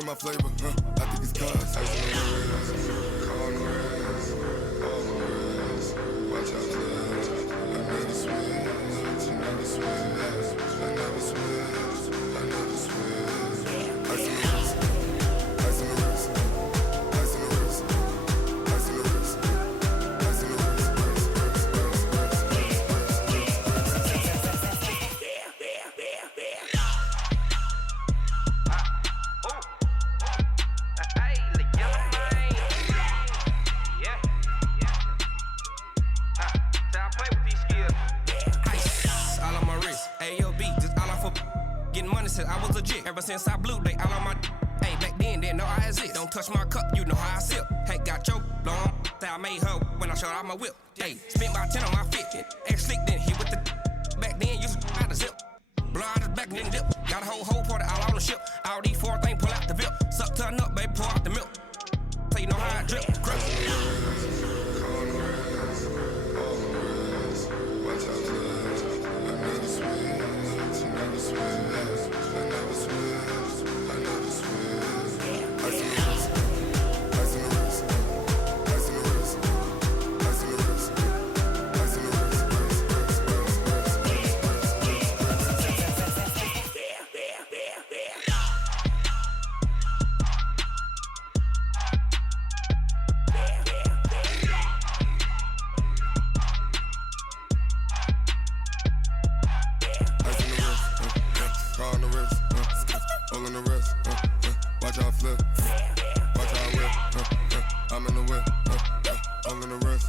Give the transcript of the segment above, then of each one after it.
in my flavor, I think it's cause. Watch out, I never switch, I never switch, I never switch, I never switch. Ice on the wrist, ice on the wrist, ice on the wrist, ice on the wrist, ice on the wrist. I was legit ever since I blew they all on my hey back then didn't know I exist. Don't touch my cup, you know how I sip. Hey, got your long that I made her when I showed out my whip. Hey, spent about 10 on my fit. Ex slick then hit with the back then used to out the zip. Blow out his back and then dip. Got a whole party all on the ship. All these four things pull out the VIP. Suck turn up, baby, pour out the milk. So you know how I drip. Crush. Watch out, I never switch, I never switch. Watch out flip, watch out whip, I'm in the whip, all in the wrist,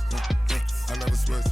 I never switch.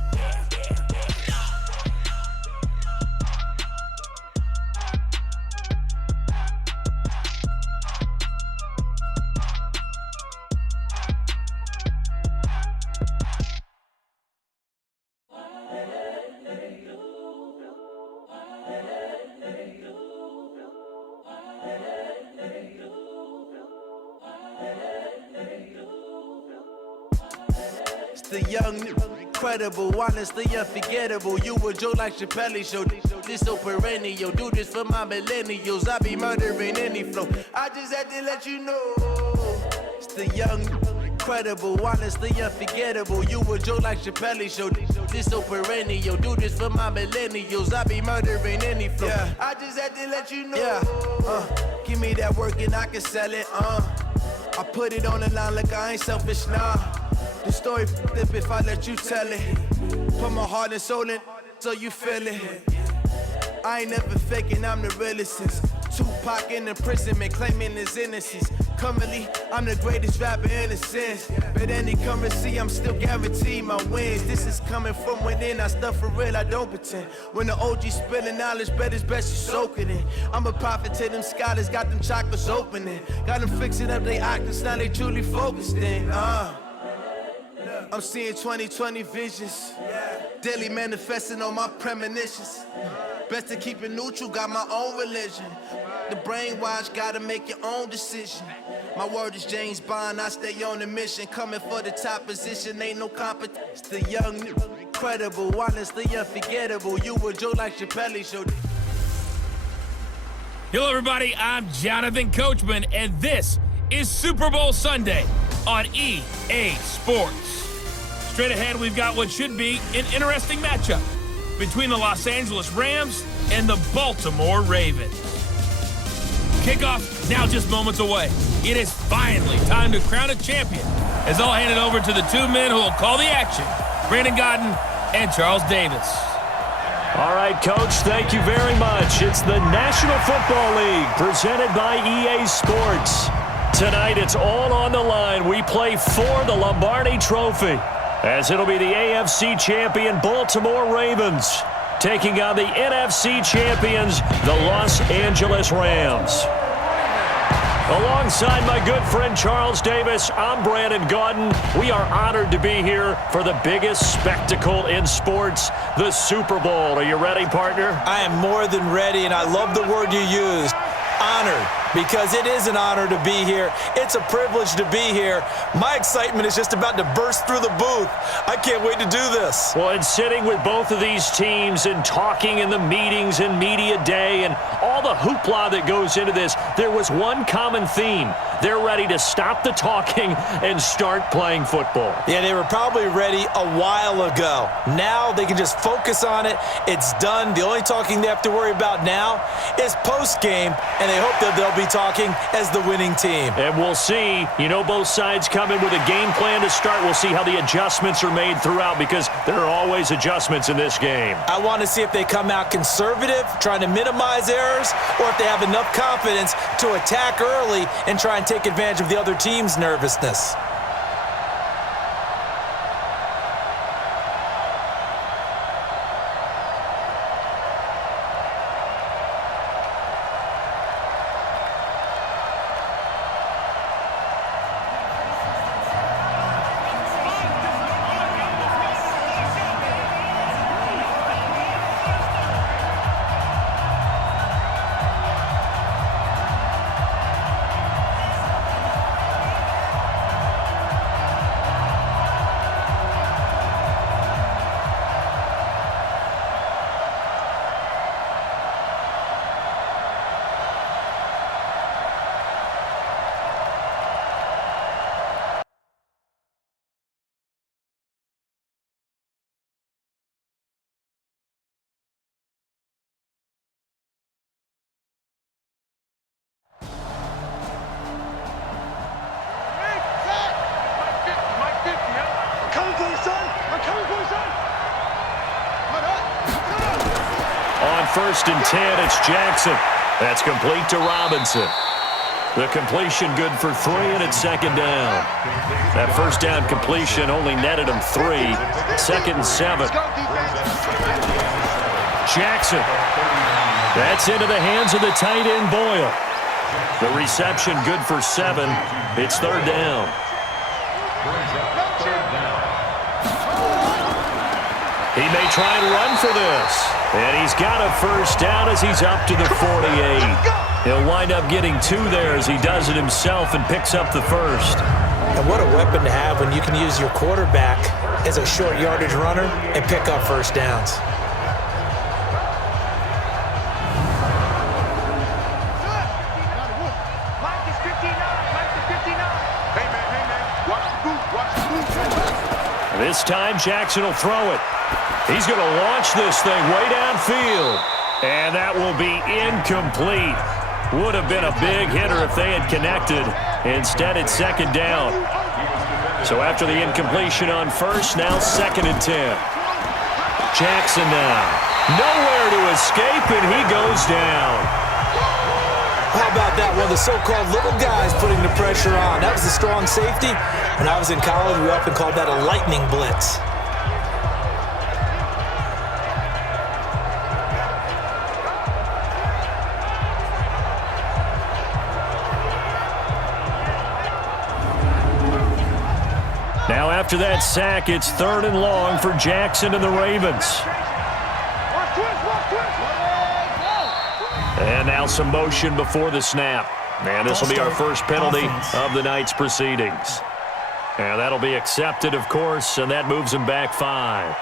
The young, incredible, honestly unforgettable. You a Joe like Chappelle show. This so perennial. Do this for my millennials. I be murdering any flow. I just had to let you know. It's the young, incredible, honestly unforgettable. You a Joe like Chappelle show. This so perennial. Do this for my millennials. I be murdering any flow. Yeah. I just had to let you know. Yeah. Give me that work and I can sell it. I put it on the line like I ain't selfish, nah. The story flip if I let you tell it. Put my heart and soul in so you feel it. I ain't never faking, I'm the realest since Tupac in imprisonment, claiming his innocence. Currently, I'm the greatest rapper in a sense. But any currency, I'm still guaranteed my wins. This is coming from within, I stuff for real, I don't pretend. When the OG spilling knowledge, bet it's best you soak it in. I'm a prophet to them scholars, got them chakras opening. Got them fixing up they octaves, now they truly focused in. I'm seeing 2020 visions, daily manifesting on my premonitions. Best to keep it neutral, got my own religion. The brainwash, gotta make your own decision. My word is James Bond, I stay on the mission. Coming for the top position, ain't no competition. It's the young, incredible, honestly unforgettable. You a Joe like Chappelle show. Hello, everybody. I'm Jonathan Coachman, and this is Super Bowl Sunday on EA Sports. Straight ahead, we've got what should be an interesting matchup between the Los Angeles Rams and the Baltimore Ravens. Kickoff now just moments away. It is finally time to crown a champion, as I'll hand it over to the two men who will call the action, Brandon Godden and Charles Davis. All right, Coach, thank you very much. It's the National Football League presented by EA Sports. Tonight, it's all on the line. We play for the Lombardi Trophy, as it'll be the AFC champion Baltimore Ravens taking on the NFC champions, the Los Angeles Rams. Alongside my good friend Charles Davis, I'm Brandon Godden. We are honored to be here for the biggest spectacle in sports, the Super Bowl. Are you ready, partner? I am more than ready, and I love the word you used, honored. because it is an honor to be here. It's a privilege to be here. My excitement is just about to burst through the booth. I can't wait to do this. Well, and sitting with both of these teams and talking in the meetings and media day and all the hoopla that goes into this, there was one common theme. They're ready to stop the talking and start playing football. Yeah, they were probably ready a while ago. Now they can just focus on it. It's done. The only talking they have to worry about now is post-game, and they hope that they'll be talking as the winning team. And we'll see. You know, both sides come in with a game plan to start. We'll see how the adjustments are made throughout, because there are always adjustments in this game. I want to see if they come out conservative, trying to minimize errors, or if they have enough confidence to attack early and try and take advantage of the other team's nervousness. On 1st and 10, it's Jackson. That's complete to Robinson. The completion good for 3, and it's 2nd down. That first down completion only netted him 3. 2nd and 7. Jackson. That's into the hands of the tight end, Boyle. The reception good for 7. It's 3rd down. He may try and run for this. And he's got a first down as he's up to the 48. He'll wind up getting 2 there as he does it himself and picks up the first. And what a weapon to have when you can use your quarterback as a short yardage runner and pick up first downs. This time Jackson will throw it. He's going to launch this thing way downfield. And that will be incomplete. Would have been a big hitter if they had connected. Instead, it's 2nd down. So after the incompletion on 1st, now 2nd and 10. Jackson now. Nowhere to escape, and he goes down. How about that? One of the so-called little guys putting the pressure on. That was a strong safety. When I was in college, we often called that a lightning blitz. Now after that sack, it's 3rd and long for Jackson and the Ravens. And now some motion before the snap. And this will be our first penalty of the night's proceedings. And that'll be accepted, of course, and that moves him back 5.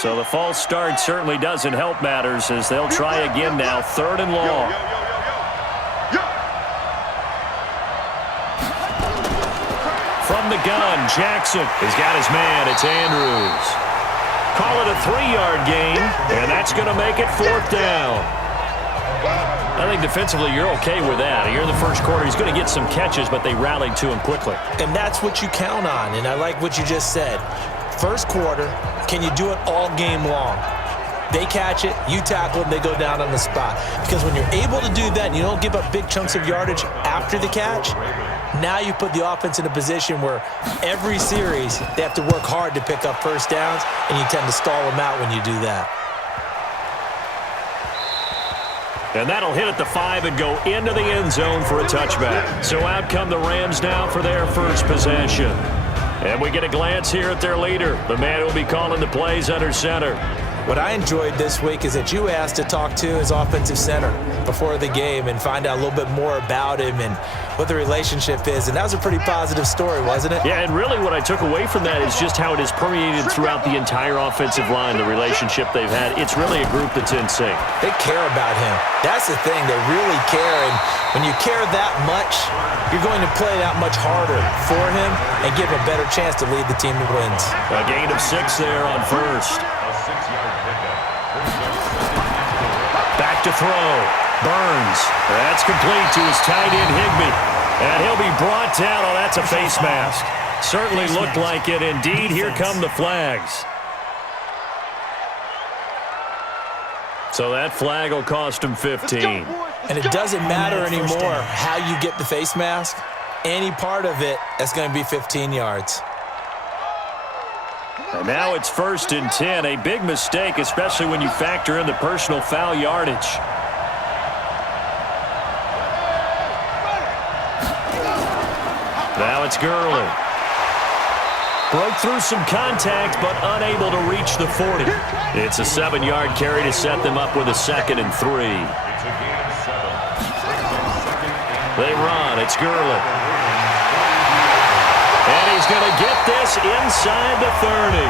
So the false start certainly doesn't help matters as they'll try again now, 3rd and long. From the gun, Jackson has got his man. It's Andrews. Call it a 3-yard gain, and that's going to make it 4th down. I think defensively you're okay with that. Here in the first quarter, he's going to get some catches, but they rallied to him quickly. And that's what you count on, and I like what you just said. First quarter, can you do it all game long? They catch it, you tackle them, they go down on the spot. Because when you're able to do that and you don't give up big chunks of yardage after the catch, now you put the offense in a position where every series they have to work hard to pick up first downs, and you tend to stall them out when you do that. And that'll hit at the 5 and go into the end zone for a touchback. So out come the Rams now for their first possession. And we get a glance here at their leader, the man who will be calling the plays under center. What I enjoyed this week is that you asked to talk to his offensive center before the game and find out a little bit more about him and what the relationship is. And that was a pretty positive story, wasn't it? Yeah, and really what I took away from that is just how it has permeated throughout the entire offensive line, the relationship they've had. It's really a group that's in sync. They care about him. That's the thing. They really care. And when you care that much, you're going to play that much harder for him and give him a better chance to lead the team to wins. A gain of 6 there on first. Back to throw. Burns. That's complete to his tight end, Higbee. And he'll be brought down. Oh, that's a face mask. Certainly looked like it. Indeed, here come the flags. So that flag will cost him 15. And it doesn't matter anymore how you get the face mask. Any part of it, that's going to be 15 yards. And now it's 1st and 10. A big mistake, especially when you factor in the personal foul yardage. Now it's Gurley. Broke through some contact, but unable to reach the 40. It's a 7-yard carry to set them up with a 2nd and 3. They run. It's Gurley. And he's going to get this inside the 30.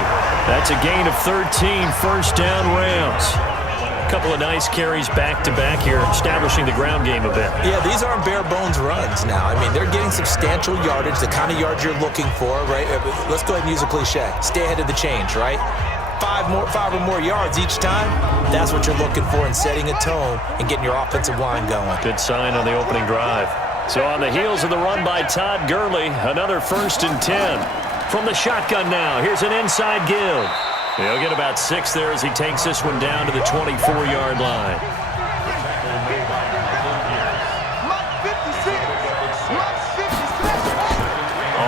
That's a gain of 13, first down Rams. A couple of nice carries back-to-back here, establishing the ground game a bit. Yeah, these aren't bare-bones runs now. I mean, they're getting substantial yardage, the kind of yards you're looking for, right? Let's go ahead and use a cliche. Stay ahead of the change, right? 5 or more yards each time, that's what you're looking for in setting a tone and getting your offensive line going. Good sign on the opening drive. So on the heels of the run by Todd Gurley, another 1st and 10. From the shotgun now, here's an inside give. He'll get about 6 there as he takes this one down to the 24-yard line.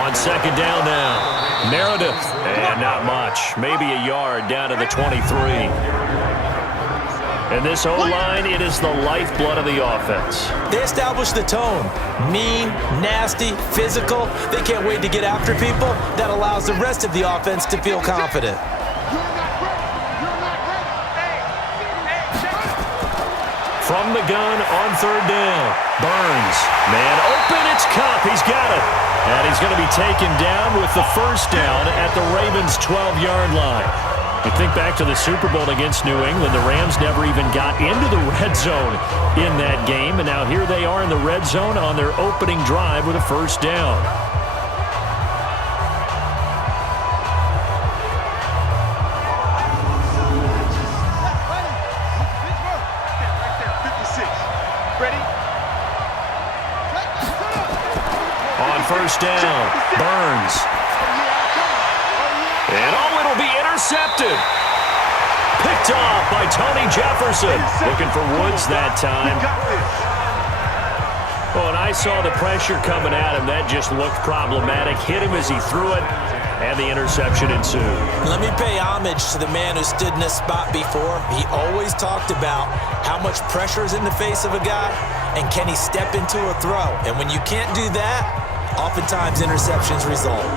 On 2nd down now, Meredith, and not much, maybe a yard down to the 23. And this O-line, it is the lifeblood of the offense. They establish the tone. Mean, nasty, physical. They can't wait to get after people. That allows the rest of the offense to feel confident. From the gun on 3rd down, Burns. Man open, it's Cup. He's got it. And he's going to be taken down with the 1st down at the Ravens' 12-yard line. You think back to the Super Bowl against New England, the Rams never even got into the red zone in that game, and now here they are in the red zone on their opening drive with a 1st down. On 1st down, Burns. And it'll be intercepted. Picked off by Tony Jefferson. Looking for Woods that time. Oh, and I saw the pressure coming at him. That just looked problematic. Hit him as he threw it, and the interception ensued. Let me pay homage to the man who stood in this spot before. He always talked about how much pressure is in the face of a guy, and can he step into a throw. And when you can't do that, oftentimes interceptions result.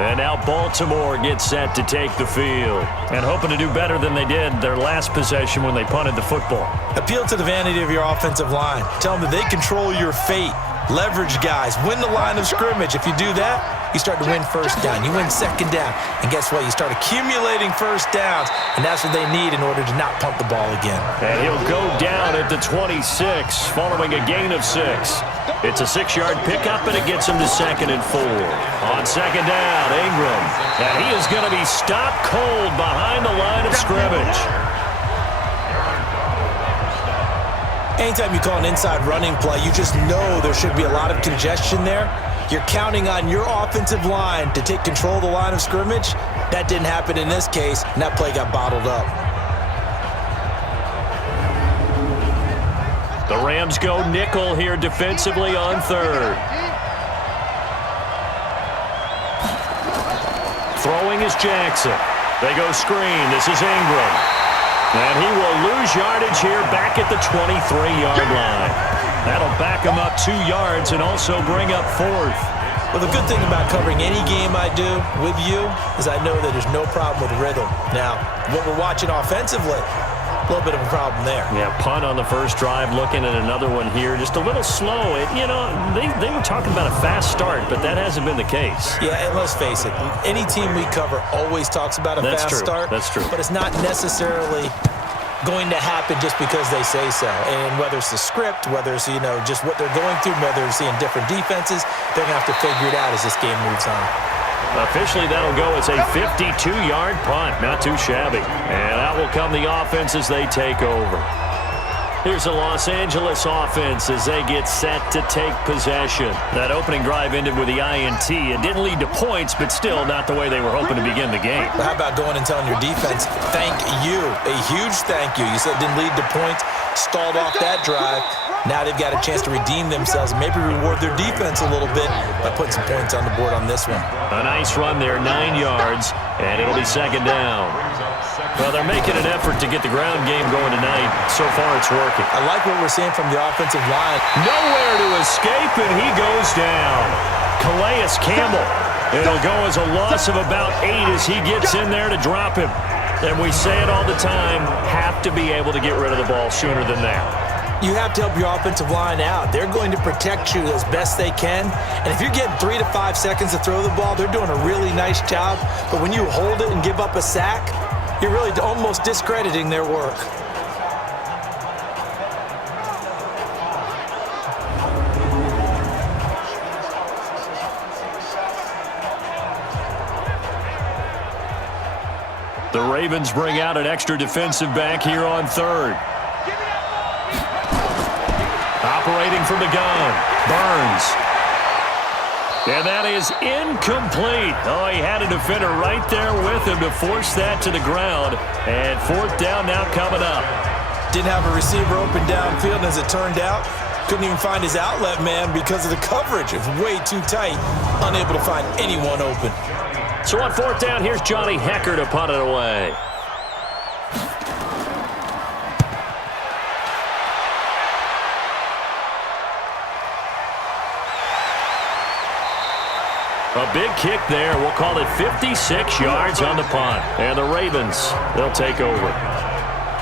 And now Baltimore gets set to take the field and hoping to do better than they did their last possession when they punted the football. Appeal to the vanity of your offensive line. Tell them that they control your fate. Leverage guys. Win the line of scrimmage. If you do that, you start to win 1st down. You win 2nd down. And guess what? You start accumulating 1st downs, and that's what they need in order to not punt the ball again. And he'll go down at the 26 following a gain of 6. It's a 6-yard pickup, and it gets him to 2nd and 4. On 2nd down, Ingram. And he is going to be stopped cold behind the line of scrimmage. Anytime you call an inside running play, you just know there should be a lot of congestion there. You're counting on your offensive line to take control of the line of scrimmage. That didn't happen in this case, and that play got bottled up. The Rams go nickel here defensively on 3rd. Throwing is Jackson. They go screen. This is Ingram. And he will lose yardage here back at the 23-yard line. That'll back him up 2 yards and also bring up 4th. Well, the good thing about covering any game I do with you is I know that there's no problem with rhythm. Now, what we're watching offensively, a little bit of a problem there. Yeah, punt on the first drive, looking at another one here. Just a little slow. They were talking about a fast start, but that hasn't been the case. Yeah, and let's face it, any team we cover always talks about a fast start. That's true. But it's not necessarily going to happen just because they say so. And whether it's the script, whether it's, just what they're going through, whether they're seeing different defenses, they're going to have to figure it out as this game moves on. Officially, that'll go as a 52-yard punt. Not too shabby. And out will come the offense as they take over. Here's the Los Angeles offense as they get set to take possession. That opening drive ended with the INT. It didn't lead to points, but still not the way they were hoping to begin the game. But how about going and telling your defense, thank you, a huge thank you. You said it didn't lead to points, stalled off that drive. Now they've got a chance to redeem themselves and maybe reward their defense a little bit by putting some points on the board on this one. A nice run there, 9 yards, and it'll be second down. Well, they're making an effort to get the ground game going tonight. So far, it's working. I like what we're seeing from the offensive line. Nowhere to escape, and he goes down. Calais Campbell. It'll go as a loss of about 8 as he gets in there to drop him. And we say it all the time, have to be able to get rid of the ball sooner than that. You have to help your offensive line out. They're going to protect you as best they can. And if you're getting 3 to 5 seconds to throw the ball, they're doing a really nice job. But when you hold it and give up a sack, you're really almost discrediting their work. The Ravens bring out an extra defensive back here on third. Operating from the gun, Burns. And that is incomplete. Oh, he had a defender right there with him to force that to the ground. And fourth down now coming up. Didn't have a receiver open downfield, and as it turned out, couldn't even find his outlet man because of the coverage. It was way too tight, unable to find anyone open. So on fourth down, here's Johnny Hecker to punt it away. A big kick there. We'll call it 56 yards on the punt. And the Ravens, they'll take over.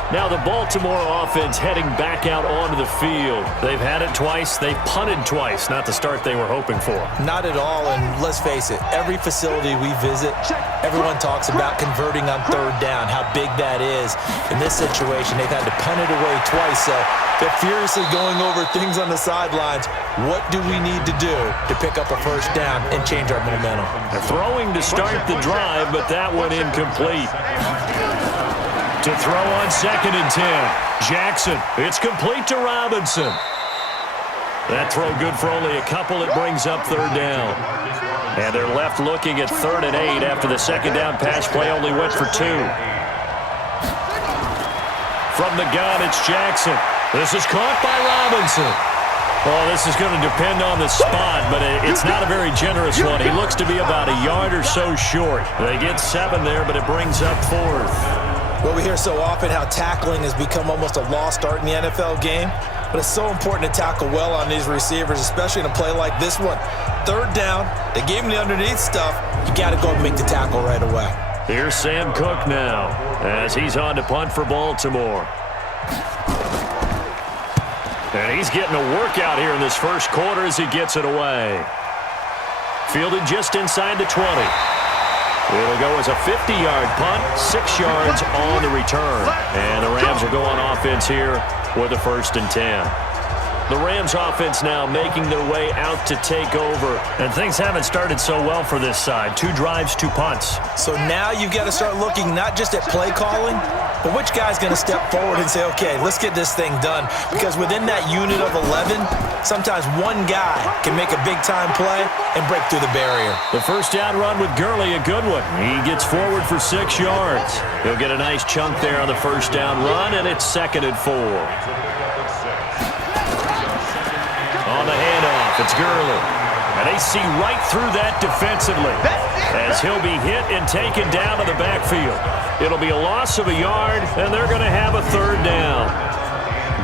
Now the Baltimore offense heading back out onto the field. They've had it twice. They've punted twice. Not the start they were hoping for. Not at all, and let's face it, every facility we visit, everyone talks about converting on third down, how big that is. In this situation, they've had to punt it away twice, so they're furiously going over things on the sidelines. What do we need to do to pick up a first down and change our momentum? They're throwing to start the drive, but that one incomplete. To throw on 2nd and 10. Jackson. It's complete to Robinson. That throw good for only a couple. It brings up third down. And they're left looking at 3rd and 8 after the second down pass play only went for 2. From the gun, it's Jackson. This is caught by Robinson. Oh, this is going to depend on the spot, but it's not a very generous one. He looks to be about a yard or so short. They get 7 there, but it brings up 4th. Well, we hear so often how tackling has become almost a lost art in the NFL game, but it's so important to tackle well on these receivers, especially in a play like this one. Third down, they gave him the underneath stuff. You got to go and make the tackle right away. Here's Sam Cook now as he's on to punt for Baltimore. And he's getting a workout here in this first quarter as he gets it away. Fielded just inside the 20. It'll go as a 50-yard punt, 6 yards on the return. And the Rams will go on offense here with a 1st and 10. The Rams offense now making their way out to take over. And things haven't started so well for this side. 2 drives, 2 punts. So now you've got to start looking not just at play calling, but which guy's going to step forward and say, okay, let's get this thing done. Because within that unit of 11, sometimes one guy can make a big-time play and break through the barrier. The first down run with Gurley, a good one. He gets forward for 6 yards. He'll get a nice chunk there on the first down run, and it's 2nd and 4. On the handoff, it's Gurley. And they see right through that defensively as he'll be hit and taken down to the backfield. It'll be a loss of a yard, and they're going to have a 3rd down.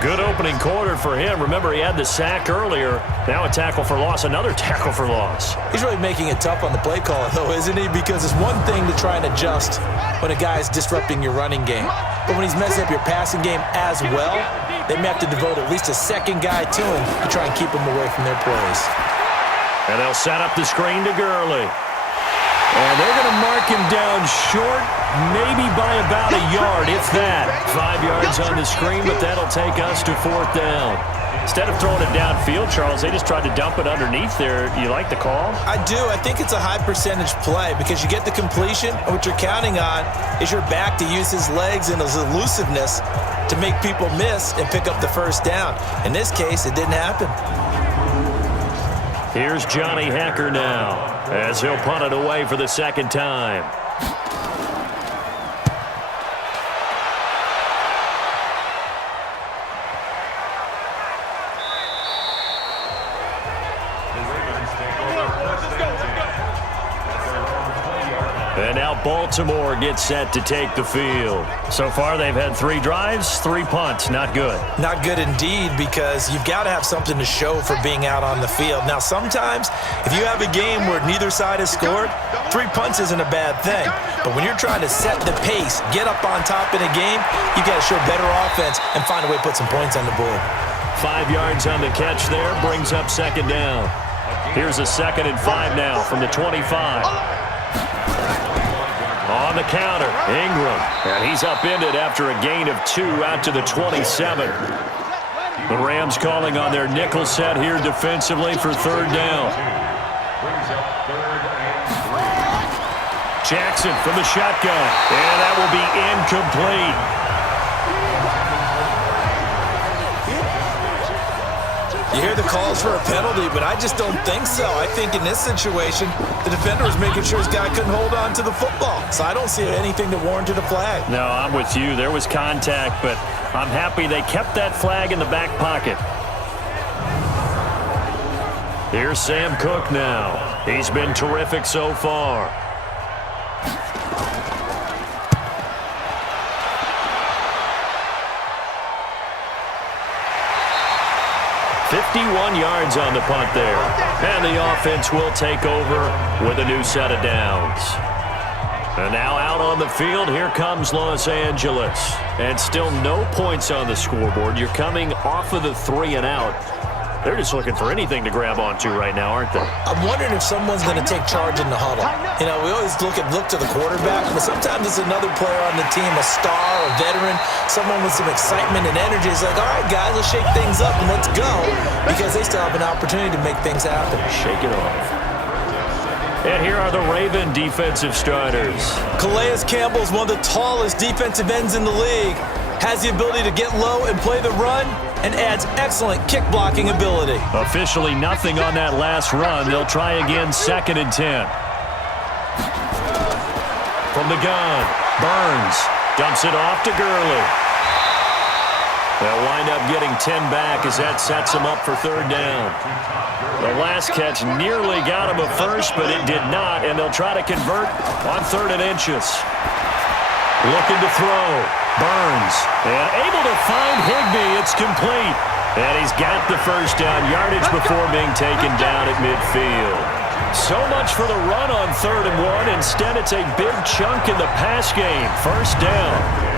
Good opening quarter for him. Remember, he had the sack earlier. Now a tackle for loss, another tackle for loss. He's really making it tough on the play call, though, isn't he? Because it's one thing to try and adjust when a guy's disrupting your running game. But when he's messing up your passing game as well, they may have to devote at least a second guy to him to try and keep him away from their plays. And they'll set up the screen to Gurley. And they're going to mark him down short, maybe by about a yard, if that. 5 yards on the screen, but that'll take us to 4th down. Instead of throwing it downfield, Charles, they just tried to dump it underneath there. You like the call? I do. I think it's a high percentage play because you get the completion, and what you're counting on is your back to use his legs and his elusiveness to make people miss and pick up the first down. In this case, it didn't happen. Here's Johnny Hekker now as he'll punt it away for the second time. And now Baltimore gets set to take the field. So far, they've had 3 drives, 3 punts. Not good. Not good indeed, because you've got to have something to show for being out on the field. Now, sometimes, if you have a game where neither side has scored, 3 punts isn't a bad thing. But when you're trying to set the pace, get up on top in a game, you got to show better offense and find a way to put some points on the board. 5 yards on the catch there, brings up second down. Here's a 2nd and 5 now from the 25. On the counter, Ingram, and he's upended after a gain of 2 out to the 27. The Rams calling on their nickel set here defensively for 3rd down. Jackson from the shotgun, and that will be incomplete. You hear the calls for a penalty, but I just don't think so. I think in this situation, the defender was making sure his guy couldn't hold on to the football. So I don't see anything that warranted a flag. No, I'm with you. There was contact, but I'm happy they kept that flag in the back pocket. Here's Sam Cook now. He's been terrific so far. 51 yards on the punt there. And the offense will take over with a new set of downs. And now out on the field, here comes Los Angeles. And still no points on the scoreboard. You're coming off of the 3 and out. They're just looking for anything to grab onto right now, aren't they? I'm wondering if someone's going to take charge in the huddle. You know, we always look to the quarterback, but sometimes it's another player on the team, a star, a veteran, someone with some excitement and energy. It's like, all right, guys, let's shake things up and let's go, because they still have an opportunity to make things happen. Shake it off. And here are the Raven defensive starters. Calais Campbell is one of the tallest defensive ends in the league. Has the ability to get low and play the run, and adds excellent kick blocking ability. Officially nothing on that last run. They'll try again, 2nd and 10. From the gun, Burns dumps it off to Gurley. They'll wind up getting 10 back as that sets them up for 3rd down. The last catch nearly got him a first, but it did not, and they'll try to convert on 3rd and inches. Looking to throw. Burns, and able to find Higbee. It's complete. And he's got the first down yardage before being taken down at midfield. So much for the run on 3rd and 1. Instead, it's a big chunk in the pass game. 1st down.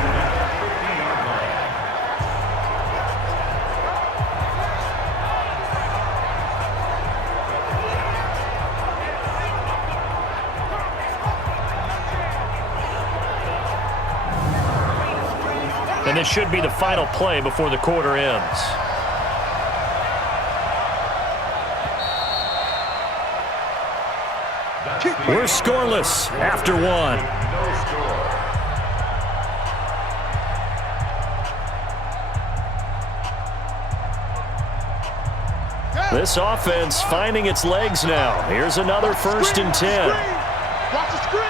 And this should be the final play before the quarter ends. We're scoreless after 1. This offense finding its legs now. Here's another 1st and 10. Watch the screen.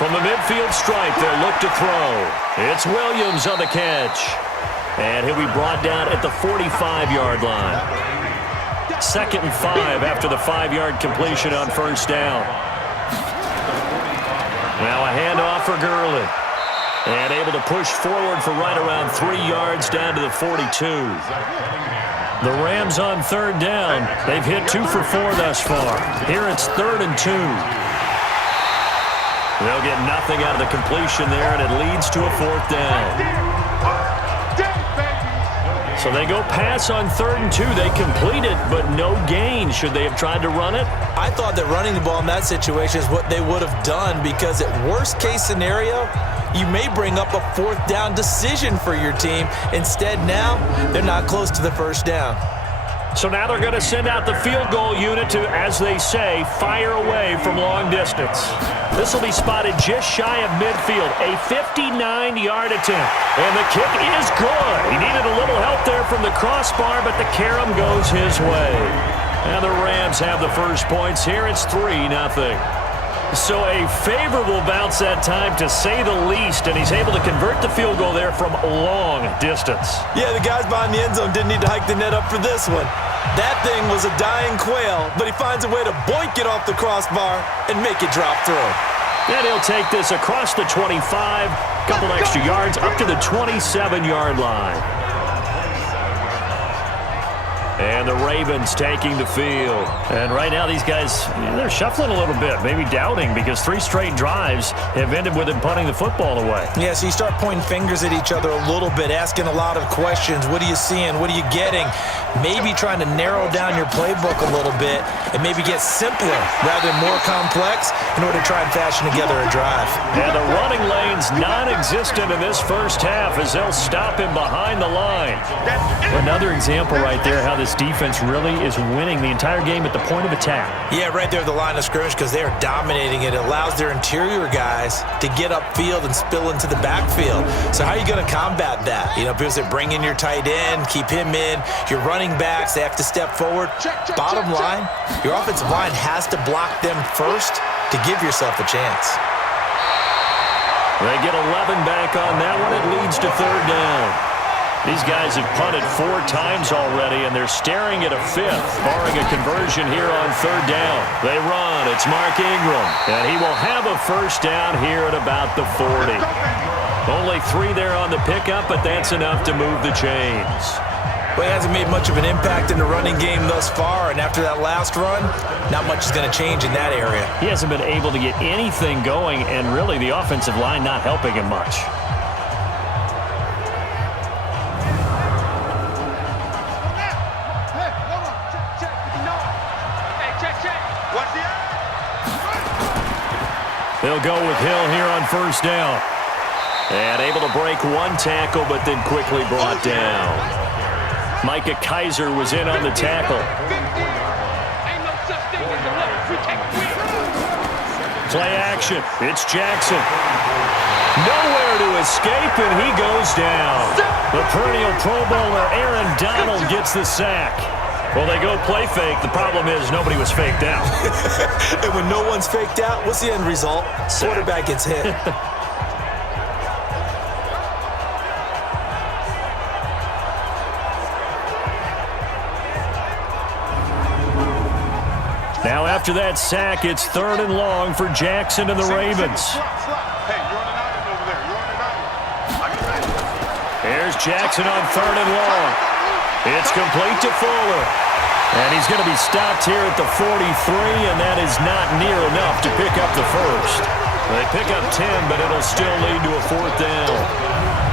From the midfield stripe, they'll look to throw. It's Williams on the catch. And he'll be brought down at the 45-yard line. 2nd and 5 after the 5-yard completion on 1st down. Now a handoff for Gurley. And able to push forward for right around 3 yards down to the 42. The Rams on third down. They've hit 2 for 4 thus far. Here it's 3rd and 2. They'll get nothing out of the completion there, and it leads to a 4th down. So they go pass on 3rd and 2. They complete it, but no gain. Should they have tried to run it? I thought that running the ball in that situation is what they would have done, because at worst case scenario, you may bring up a 4th down decision for your team. Instead, now they're not close to the 1st down. So now they're going to send out the field goal unit to, as they say, fire away from long distance. This will be spotted just shy of midfield, a 59-yard attempt. And the kick is good. He needed a little help there from the crossbar, but the carom goes his way. And the Rams have the first points here. It's 3-0. So a favorable bounce that time, to say the least, and he's able to convert the field goal there from long distance. Yeah, the guys behind the end zone didn't need to hike the net up for this one. That thing was a dying quail, but he finds a way to boink it off the crossbar and make it drop through. And he'll take this across the 25, couple extra yards, up to the 27-yard line. And the Ravens taking the field. And right now these guys, they're shuffling a little bit, maybe doubting, because 3 straight drives have ended with them punting the football away. Yeah, so you start pointing fingers at each other a little bit, asking a lot of questions. What are you seeing? What are you getting? Maybe trying to narrow down your playbook a little bit and maybe get simpler rather than more complex in order to try and fashion together a drive. And the running lane's non-existent in this first half as they'll stop him behind the line. Another example right there how this defense really is winning the entire game at the point of attack. Yeah, right there at the line of scrimmage, because they are dominating it. It allows their interior guys to get upfield and spill into the backfield. So how are you going to combat that? You know, because they bring in your tight end, keep him in. Your running backs, they have to step forward. Bottom line, your offensive line has to block them first to give yourself a chance. They get 11 back on that one. It leads to 3rd down. These guys have punted 4 times already, and they're staring at a 5th, barring a conversion here on 3rd down. They run. It's Mark Ingram, and he will have a first down here at about the 40. Only 3 there on the pickup, but that's enough to move the chains. Well, he hasn't made much of an impact in the running game thus far, and after that last run, not much is going to change in that area. He hasn't been able to get anything going, and really the offensive line not helping him much. They'll go with Hill here on first down. And able to break 1 tackle, but then quickly brought down. Micah Kaiser was in on the tackle. Play action. It's Jackson. Nowhere to escape, and he goes down. The perennial Pro Bowler Aaron Donald gets the sack. Well, they go play fake. The problem is nobody was faked out. And when no one's faked out, what's the end result? Quarterback gets hit. Now after that sack, it's 3rd and long for Jackson and the Ravens. Here's Jackson on 3rd and long. It's complete to Fuller. And he's going to be stopped here at the 43, and that is not near enough to pick up the first. They pick up 10, but it'll still lead to a 4th down.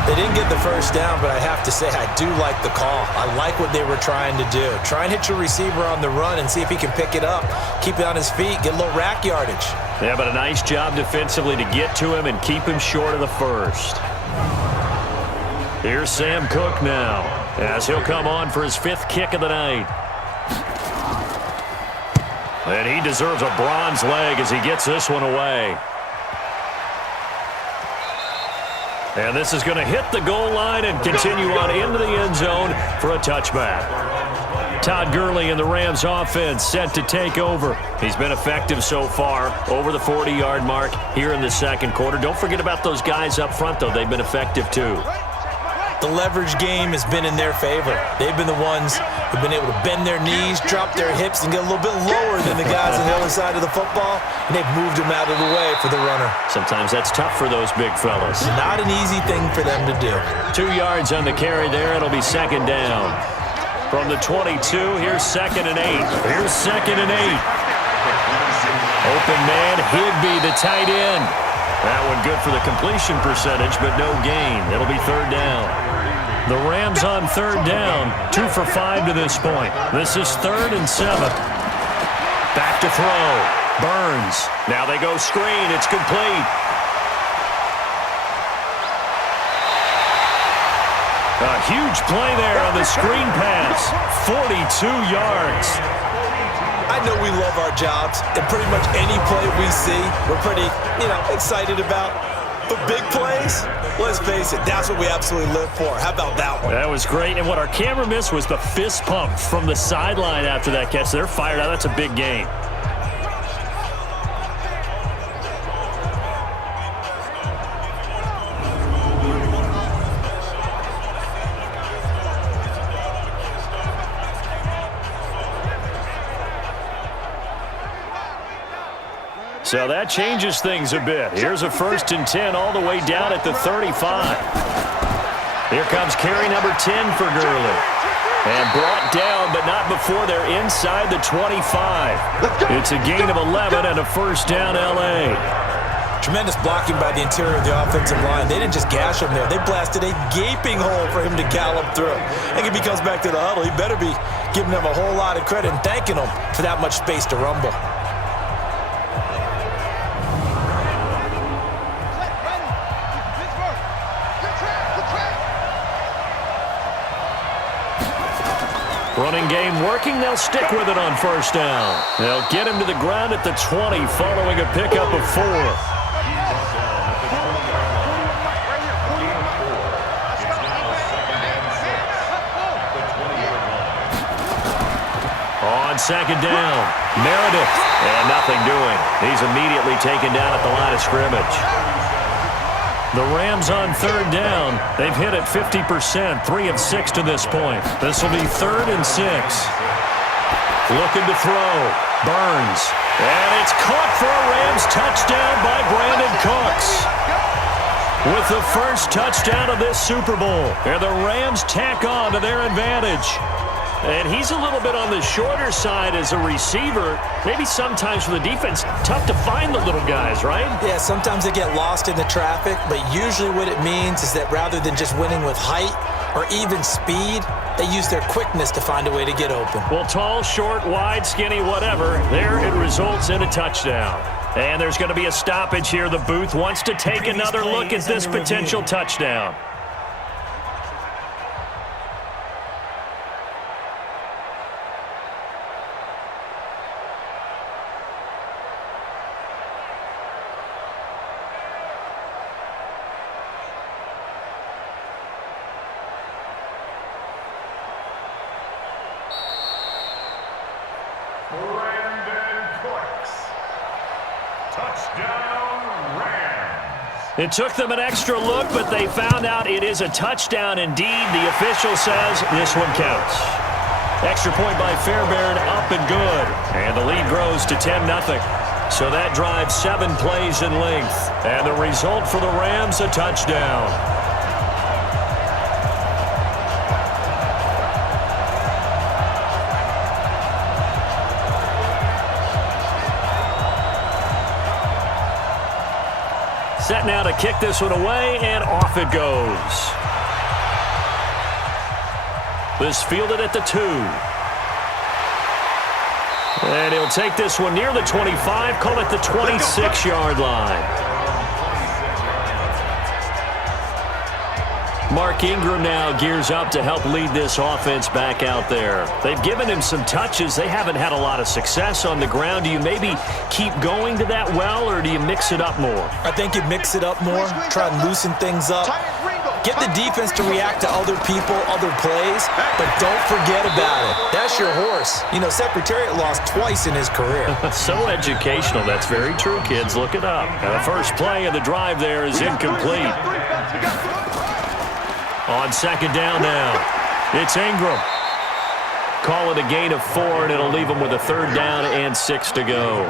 They didn't get the first down, but I have to say I do like the call. I like what they were trying to do. Try and hit your receiver on the run and see if he can pick it up. Keep it on his feet, get a little rack yardage. Yeah, but a nice job defensively to get to him and keep him short of the first. Here's Sam Cook now, as he'll come on for his 5th kick of the night. And he deserves a bronze leg as he gets this one away. And this is going to hit the goal line and continue on into the end zone for a touchback. Todd Gurley and the Rams offense set to take over. He's been effective so far, over the 40-yard mark here in the second quarter. Don't forget about those guys up front, though. They've been effective, too. the leverage game has been in their favor. They've been the ones who've been able to bend their knees, drop their hips, and get a little bit lower than the guys on the other side of the football, and they've moved them out of the way for the runner. Sometimes that's tough for those big fellas. Not an easy thing for them to do. 2 yards on the carry there. It'll be second down. From the 22, here's 2nd and 8. Here's 2nd and 8. Open man, Higbee, the tight end. That one good for the completion percentage, but no gain. It'll be 3rd down. The Rams on 3rd down, 2 for 5 to this point. This is 3rd and 7. Back to throw. Burns. Now they go screen. It's complete. A huge play there on the screen pass. 42 yards. I know we love our jobs, and pretty much any play we see, we're pretty, excited about. But big plays, let's face it, that's what we absolutely live for. How about that one? That was great, and what our camera missed was the fist pump from the sideline after that catch. They're fired out. That's a big game. So that changes things a bit. Here's a 1st and 10 all the way down at the 35. Here comes carry number 10 for Gurley. And brought down, but not before they're inside the 25. It's a gain of 11 and a 1st down L.A. Tremendous blocking by the interior of the offensive line. They didn't just gash him there. They blasted a gaping hole for him to gallop through. I think if he comes back to the huddle, he better be giving them a whole lot of credit and thanking them for that much space to rumble. Running game working. They'll stick with it on 1st down. They'll get him to the ground at the 20 following a pickup of 4. On 2nd down, Meredith. And nothing doing. He's immediately taken down at the line of scrimmage. The Rams on 3rd down. They've hit it 50%, 3 of 6 to this point. This will be 3rd and 6. Looking to throw. Burns. And it's caught for a Rams touchdown by Brandon Cooks. With the first touchdown of this Super Bowl. And the Rams tack on to their advantage. And he's a little bit on the shorter side as a receiver. Maybe sometimes for the defense, tough to find the little guys, right? Yeah, sometimes they get lost in the traffic, but usually what it means is that rather than just winning with height or even speed, they use their quickness to find a way to get open. Well, tall, short, wide, skinny, whatever, there it results in a touchdown. And there's going to be a stoppage here. The booth wants to take another look at this potential touchdown. It took them an extra look, but they found out it is a touchdown indeed. The official says this one counts. Extra point by Fairbairn, up and good. And the lead grows to 10-0. So that drives 7 plays in length. And the result for the Rams, a touchdown. Set now to kick this one away, and off it goes. This fielded at the 2. And he'll take this one near the 25, call it the 26-yard line. Mark Ingram now gears up to help lead this offense back out there. They've given him some touches. They haven't had a lot of success on the ground. Do you maybe keep going to that well, or do you mix it up more? I think you mix it up more, try and loosen things up. Get the defense to react to other people, other plays, but don't forget about it. That's your horse. You know, Secretariat lost twice in his career. So educational. That's very true, kids. Look it up. And the first play of the drive there is incomplete. On second down now, it's Ingram. Call it a gain of 4, and it'll leave them with a 3rd down and 6 to go.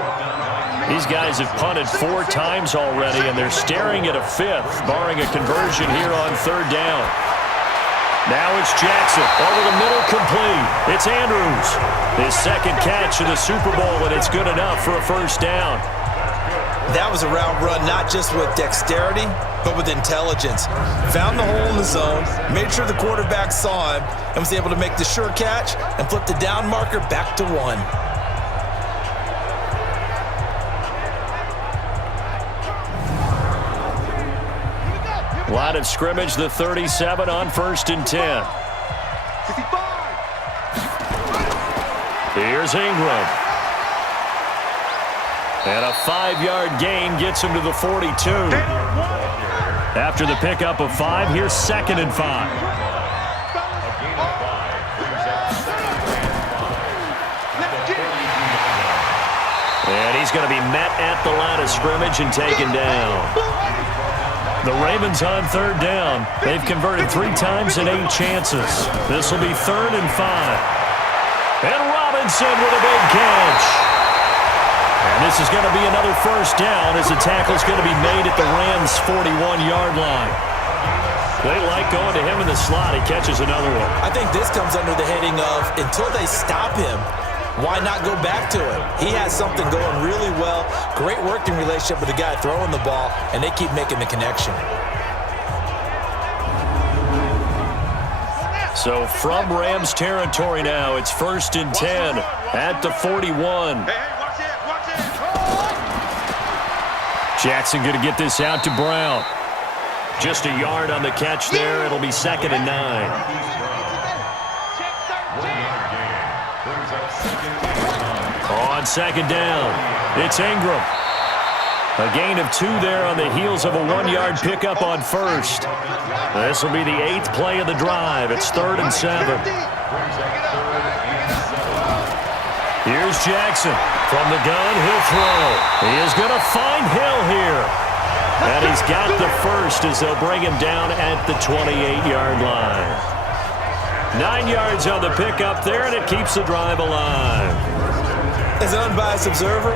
These guys have punted 4 times already, and they're staring at a 5th, barring a conversion here on 3rd down. Now it's Jackson, over the middle, complete. It's Andrews. His 2nd catch of the Super Bowl, and it's good enough for a 1st down. That was a route run not just with dexterity, but with intelligence. Found the hole in the zone, made sure the quarterback saw him, and was able to make the sure catch and flip the down marker back to 1. Line of scrimmage, the 37 on 1st and 10. Here's Ingram. And a 5-yard gain gets him to the 42. After the pickup of 5, here's 2nd and 5. And he's going to be met at the line of scrimmage and taken down. The Ravens on 3rd down. They've converted 3 times in 8 chances. This will be 3rd and 5. And Robinson with a big catch. And this is going to be another 1st down as the tackle's going to be made at the Rams' 41-yard line. They like going to him in the slot. He catches another one. I think this comes under the heading of until they stop him, why not go back to it? He has something going really well. Great working relationship with the guy throwing the ball, and they keep making the connection. So from Rams territory now, it's 1st and 10 at the 41. Jackson going to get this out to Brown. Just a yard on the catch there. It'll be 2nd and 9. On 2nd down, it's Ingram. A gain of 2 there on the heels of a 1-yard pickup on 1st. This will be the 8th play of the drive. It's 3rd and 7. Here's Jackson. From the gun, he'll throw. He is going to find Hill here. And he's got the 1st as they'll bring him down at the 28-yard line. 9 yards on the pickup there, and it keeps the drive alive. As an unbiased observer,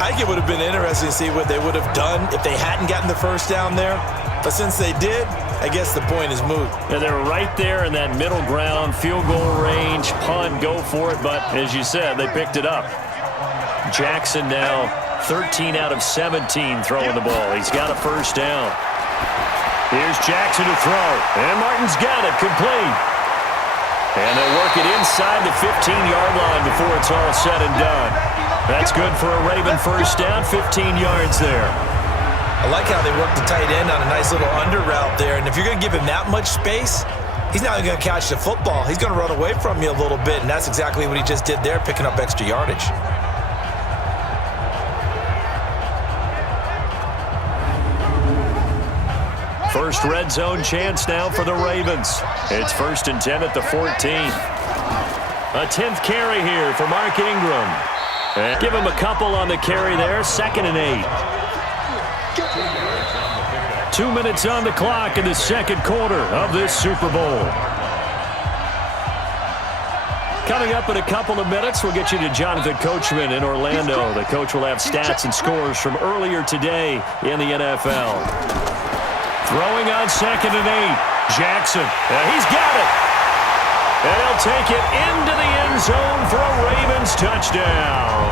I think it would have been interesting to see what they would have done if they hadn't gotten the 1st down there. But since they did, I guess the point is moot. Yeah, they're right there in that middle ground, field goal range, punt, go for it. But as you said, they picked it up. Jackson now 13 out of 17 throwing the ball. He's got a 1st down. Here's Jackson to throw. And Martin's got it complete. And they'll work it inside the 15-yard line before it's all said and done. That's good for a Raven 1st down, 15 yards there. I like how they work the tight end on a nice little under route there. And if you're going to give him that much space, he's not going to catch the football. He's going to run away from you a little bit, and that's exactly what he just did there, picking up extra yardage. First red zone chance now for the Ravens. It's 1st and 10 at the 14. A 10th carry here for Mark Ingram. And give him a couple on the carry there, 2nd and 8. 2 minutes on the clock in the 2nd quarter of this Super Bowl. Coming up in a couple of minutes, we'll get you to Jonathan Coachman in Orlando. The coach will have stats and scores from earlier today in the NFL. Throwing on 2nd and 8. Jackson. He's got it. And he'll take it into the end zone for a Ravens touchdown.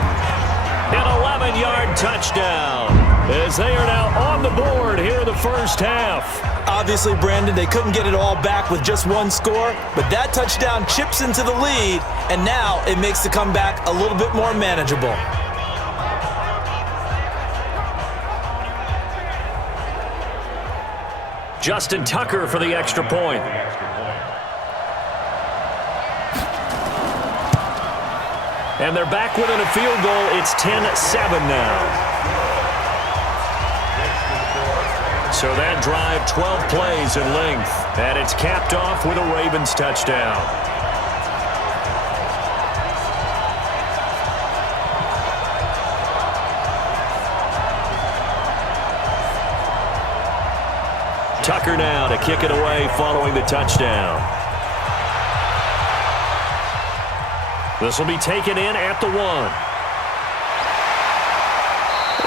An 11-yard touchdown as they are now on the board here in the 1st half. Obviously, Brandon, they couldn't get it all back with just 1 score, but that touchdown chips into the lead, and now it makes the comeback a little bit more manageable. Justin Tucker for the extra point. And they're back within a field goal. It's 10-7 now. So that drive, 12 plays in length. And it's capped off with a Ravens touchdown. Tucker now to kick it away following the touchdown. This will be taken in at the 1.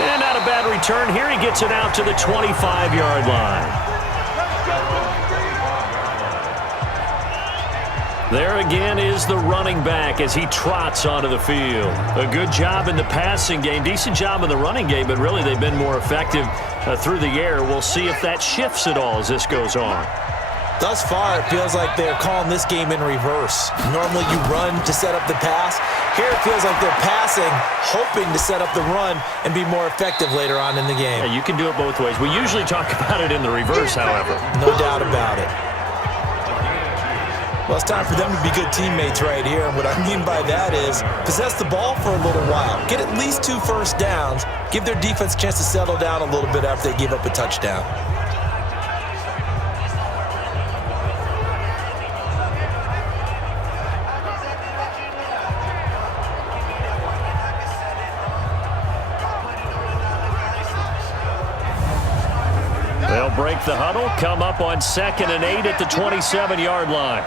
And not a bad return here. He gets it out to the 25-yard line. There again is the running back as he trots onto the field. A good job in the passing game, decent job in the running game, but really they've been more effective through the air. We'll see if that shifts at all as this goes on. Thus far, it feels like they're calling this game in reverse. Normally you run to set up the pass. Here it feels like they're passing, hoping to set up the run and be more effective later on in the game. Yeah, you can do it both ways. We usually talk about it in the reverse, however. No doubt about it. Well, it's time for them to be good teammates right here. And what I mean by that is possess the ball for a little while. Get at least 2 first downs. Give their defense a chance to settle down a little bit after they give up a touchdown. They'll break the huddle, come up on 2nd and 8 at the 27-yard line.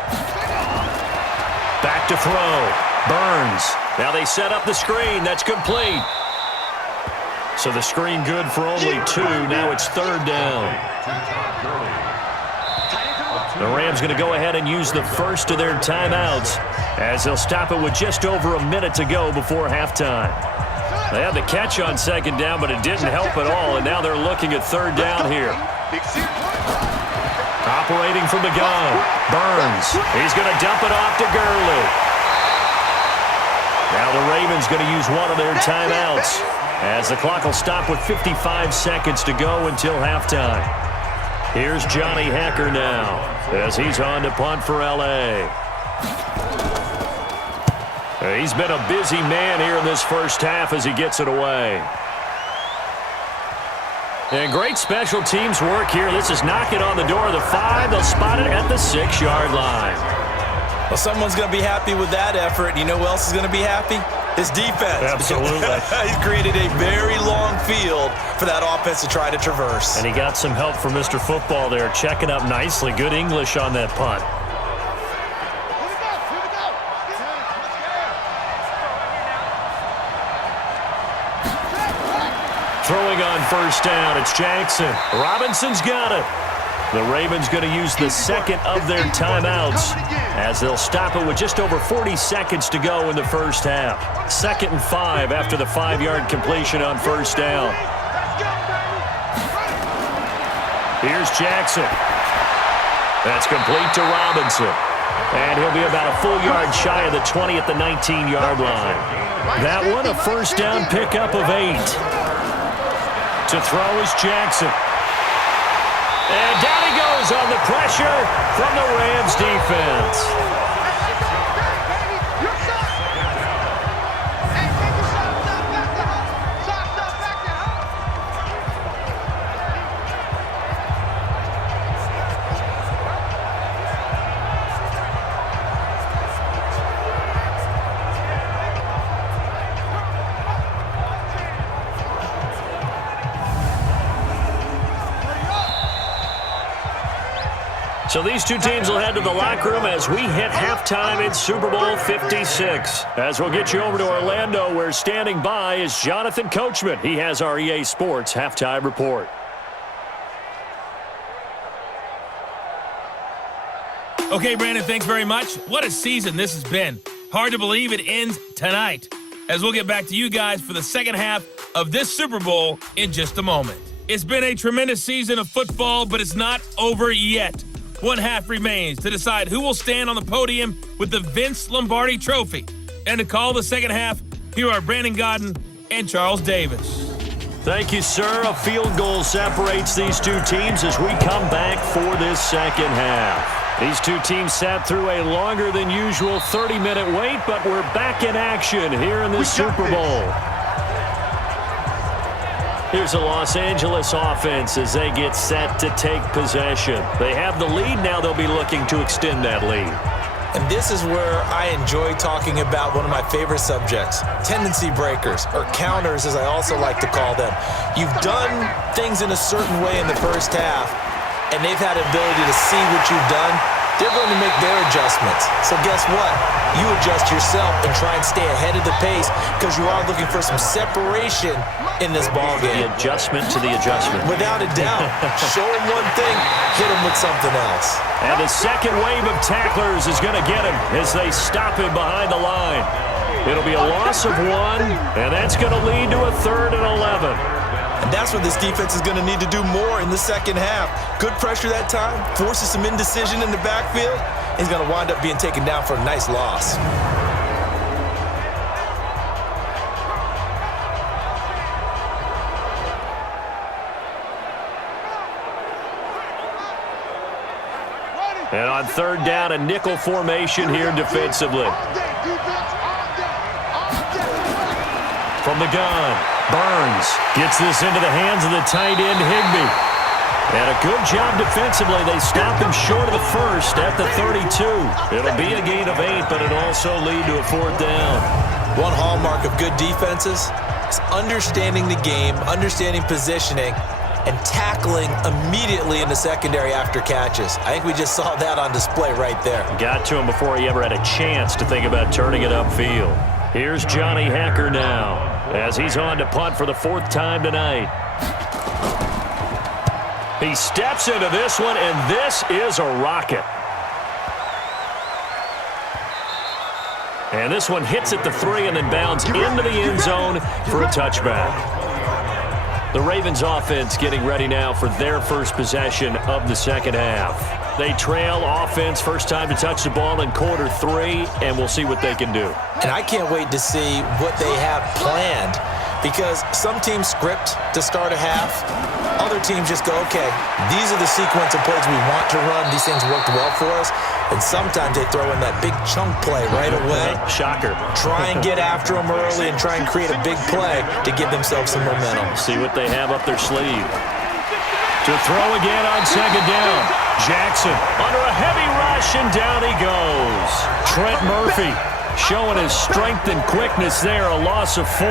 Back to throw. Burns. Now they set up the screen. That's complete. So the screen good for only 2. Now it's 3rd down. The Rams going to go ahead and use the first of their timeouts as they'll stop it with just over a minute to go before halftime. They had the catch on 2nd down, but it didn't help at all, and now they're looking at 3rd down here. Operating from the gun, Burns. He's going to dump it off to Gurley. Now the Ravens going to use one of their timeouts as the clock will stop with 55 seconds to go until halftime. Here's Johnny Hacker now as he's on to punt for L.A. He's been a busy man here in this first half as he gets it away. And great special teams work here. This is knocking on the door of the 5. They'll spot it at the 6-yard line. Well, someone's going to be happy with that effort. You know who else is going to be happy? His defense. Absolutely. He's created a very long field for that offense to try to traverse. And he got some help from Mr. Football there, checking up nicely. Good English on that punt. Throwing on 1st down, it's Jackson. Robinson's got it. The Ravens going to use the 2nd of their timeouts as they'll stop it with just over 40 seconds to go in the first half. 2nd and 5 after the 5-yard completion on 1st down. Here's Jackson. That's complete to Robinson. And he'll be about a full yard shy of the 20 at the 19-yard line. That one a 1st down pickup of 8. To throw is Jackson. And down he goes on the pressure from the Rams defense. So these two teams will head to the locker room as we hit halftime in Super Bowl 56. As we'll get you over to Orlando, where standing by is Jonathan Coachman. He has our EA Sports halftime report. Okay, Brandon, thanks very much. What a season this has been. Hard to believe it ends tonight, as we'll get back to you guys for the second half of this Super Bowl in just a moment. It's been a tremendous season of football, but it's not over yet. One half remains to decide who will stand on the podium with the Vince Lombardi Trophy. And to call the second half, here are Brandon Godden and Charles Davis. Thank you, sir. A field goal separates these two teams as we come back for this second half. These two teams sat through a longer than usual 30-minute wait, but we're back in action here in the Super Bowl. Here's the Los Angeles offense as they get set to take possession. They have the lead. Now they'll be looking to extend that lead. And this is where I enjoy talking about one of my favorite subjects, tendency breakers, or counters as I also like to call them. You've done things in a certain way in the first half, and they've had the ability to see what you've done, they're going to make their adjustments. So guess what? You adjust yourself and try and stay ahead of the pace because you are looking for some separation in this ball game. The adjustment to the adjustment. Without a doubt. Show them one thing, hit them with something else. And the second wave of tacklers is going to get him as they stop him behind the line. It'll be a loss of 1, and that's going to lead to a 3rd and 11. And that's what this defense is going to need to do more in the second half. Good pressure that time, forces some indecision in the backfield. He's going to wind up being taken down for a nice loss. And on 3rd down, a nickel formation here defensively. From the gun, Burns gets this into the hands of the tight end, Higbee. And a good job defensively. They stop him short of the first at the 32. It'll be a gain of 8, but it'll also lead to a 4th down. One hallmark of good defenses is understanding the game, understanding positioning, and tackling immediately in the secondary after catches. I think we just saw that on display right there. Got to him before he ever had a chance to think about turning it upfield. Here's Johnny Hecker now as he's on to punt for the 4th time tonight. He steps into this one, and this is a rocket. And this one hits at the 3 and then bounds into the end zone for a touchback. The Ravens offense getting ready now for their first possession of the second half. They trail offense first time to touch the ball in quarter 3, and we'll see what they can do. And I can't wait to see what they have planned because some teams script to start a half. Other teams just go, okay, these are the sequence of plays we want to run. These things worked well for us. And sometimes they throw in that big chunk play right away. Shocker. Try and get after them early and try and create a big play to give themselves some momentum. See what they have up their sleeve. To throw again on 2nd down. Jackson under a heavy rush, and down he goes. Trent Murphy showing his strength and quickness there, a loss of 4.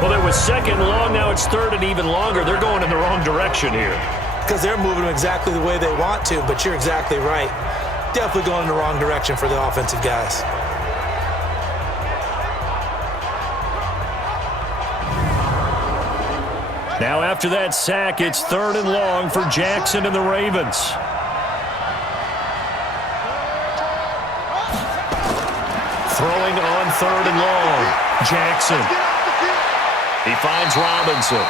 Well, there was 2nd and long, now it's 3rd and even longer. They're going in the wrong direction here. Because they're moving exactly the way they want to, but you're exactly right. Definitely going in the wrong direction for the offensive guys. Now after that sack, it's 3rd and long for Jackson and the Ravens. Throwing on 3rd and long. Jackson. He finds Robinson.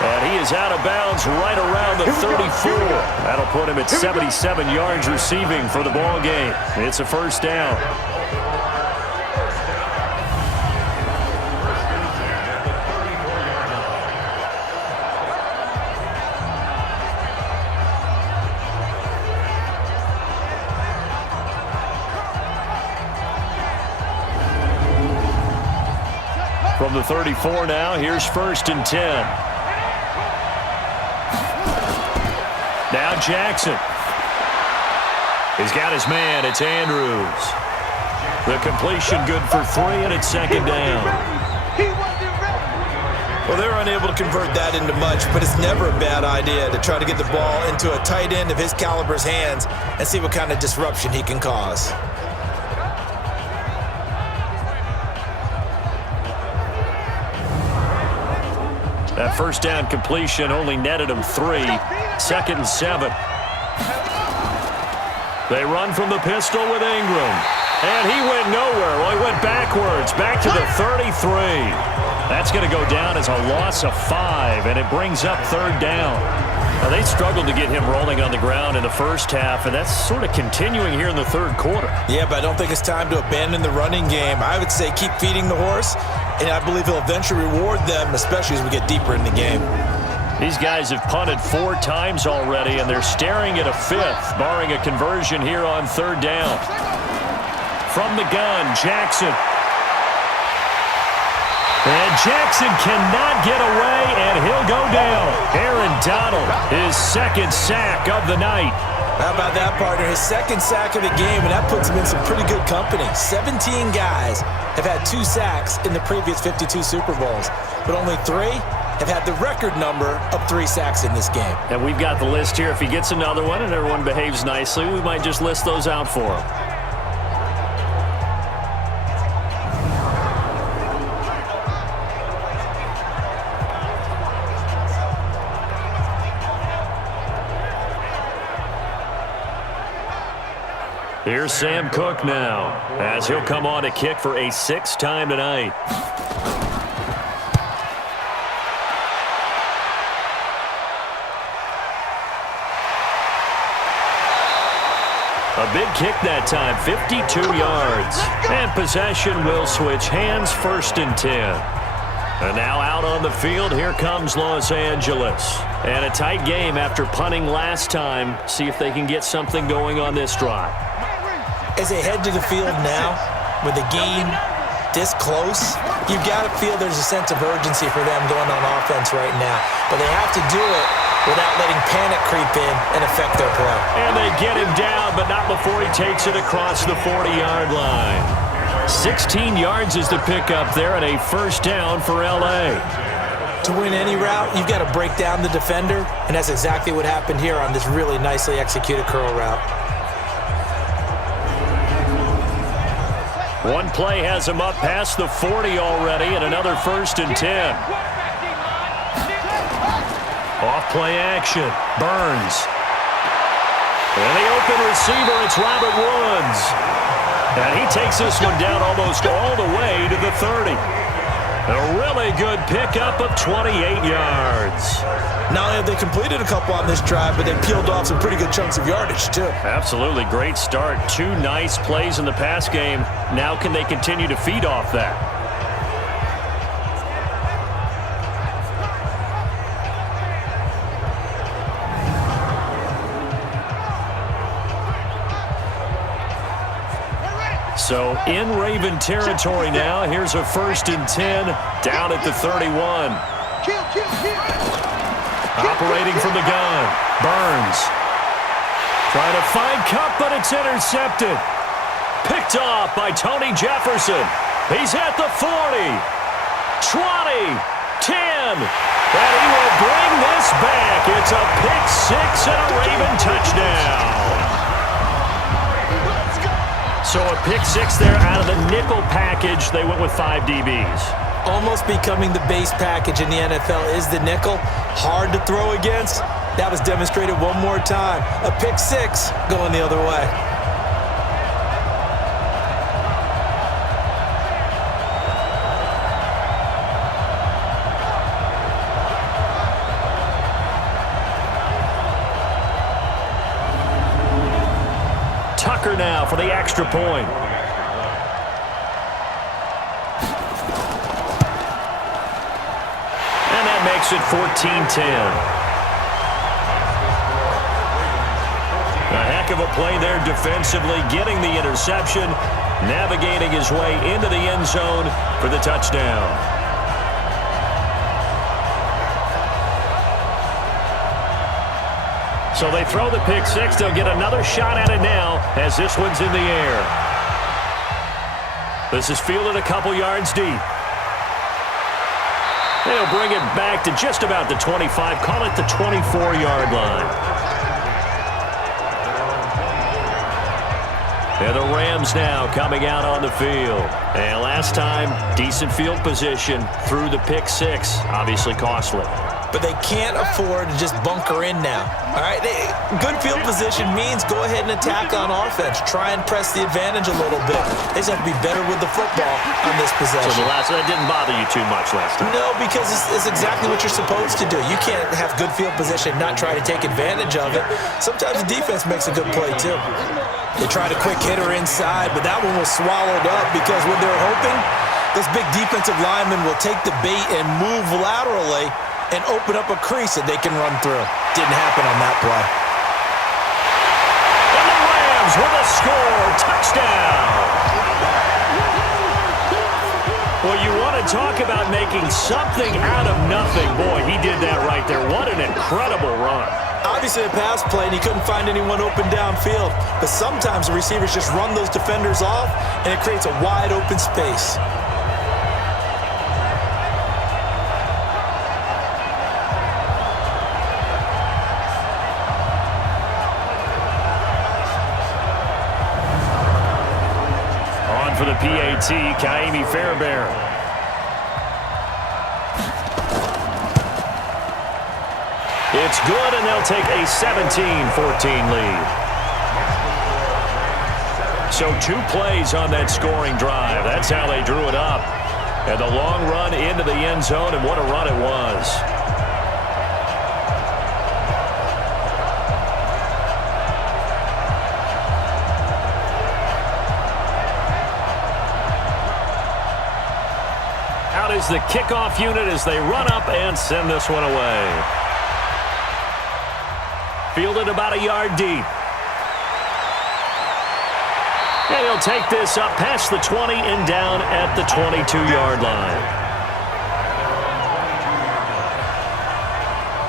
And he is out of bounds right around the 34. That'll put him at 77 yards receiving for the ball game. It's a 1st down. From the 34 now, here's 1st and 10. Now Jackson. He's got his man. It's Andrews. The completion good for 3, and it's 2nd down. Well, they're unable to convert that into much, but it's never a bad idea to try to get the ball into a tight end of his caliber's hands and see what kind of disruption he can cause. That 1st down completion only netted him 3. 2nd and 7. They run from the pistol with Ingram. And he went nowhere. Well, he went backwards, back to the 33. That's going to go down as a loss of 5, and it brings up 3rd down. Now, they struggled to get him rolling on the ground in the first half, and that's sort of continuing here in the 3rd quarter. Yeah, but I don't think it's time to abandon the running game. I would say keep feeding the horse, and I believe he'll eventually reward them, especially as we get deeper in the game. These guys have punted 4 times already, and they're staring at a 5th, barring a conversion here on 3rd down. From the gun, Jackson. And Jackson cannot get away, and he'll go down. Aaron Donald, his 2nd sack of the night. How about that, partner? His 2nd sack of the game, and that puts him in some pretty good company. 17 guys have had 2 sacks in the previous 52 Super Bowls, but only 3 have had the record number of 3 sacks in this game. And we've got the list here. If he gets another one and everyone behaves nicely, we might just list those out for him. Here's Sam Cook now, as he'll come on to kick for a 6th time tonight. A big kick that time, 52 yards. And possession will switch hands, 1st and 10. And now out on the field, here comes Los Angeles. And a tight game after punting last time. See if they can get something going on this drive. As they head to the field now, with the game this close, you've got to feel there's a sense of urgency for them going on offense right now. But they have to do it without letting panic creep in and affect their play. And they get him down, but not before he takes it across the 40-yard line. 16 yards is the pickup there, and a 1st down for L.A. To win any route, you've got to break down the defender, and that's exactly what happened here on this really nicely executed curl route. One play has him up past the 40 already, and another 1st and 10. Off play action, Burns. And the open receiver, it's Robert Woods. And he takes this one down almost all the way to the 30. A really good pickup of 28 yards. Not only have they completed a couple on this drive, but they peeled off some pretty good chunks of yardage, too. Absolutely great start. 2 nice plays in the pass game. Now can they continue to feed off that? So in Raven territory now. Here's a 1st and 10 down at the 31. Operating from the gun, Burns. Trying to find Cup, but it's intercepted. Picked off by Tony Jefferson. He's at the 40, 20, 10, and he will bring this back. It's a pick 6 and a Raven touchdown. So a pick 6 there out of the nickel package. They went with 5 DBs. Almost becoming the base package in the NFL is the nickel. Hard to throw against. That was demonstrated one more time. A pick 6 going the other way. Tucker now for the extra point. And that makes it 14-10. A heck of a play there defensively, getting the interception, navigating his way into the end zone for the touchdown. So they throw the pick 6. They'll get another shot at it now as this one's in the air. This is fielded a couple yards deep. They'll bring it back to just about the 25, call it the 24-yard line. And the Rams now coming out on the field. And last time, decent field position through the pick 6, obviously costly. But they can't afford to just bunker in now. All right, good field position means go ahead and attack on offense. Try and press the advantage a little bit. They just have to be better with the football on this possession. So that didn't bother you too much last time? No, because it's exactly what you're supposed to do. You can't have good field position, not try to take advantage of it. Sometimes the defense makes a good play, too. They tried a quick hitter inside, but that one was swallowed up because when they're hoping, those big defensive linemen will take the bait and move laterally and open up a crease that they can run through. Didn't happen on that play. And the Rams with a score. Touchdown. Well, you want to talk about making something out of nothing. Boy, he did that right there. What an incredible run. Obviously a pass play, and he couldn't find anyone open downfield. But sometimes the receivers just run those defenders off, and it creates a wide open space. Kaimi Fairbairn. It's good, and they'll take a 17-14 lead. So 2 plays on that scoring drive. That's how they drew it up. And the long run into the end zone, and what a run it was. Out is the kickoff unit as they run up and send this one away. Fielded about a yard deep. And he'll take this up past the 20 and down at the 22-yard line.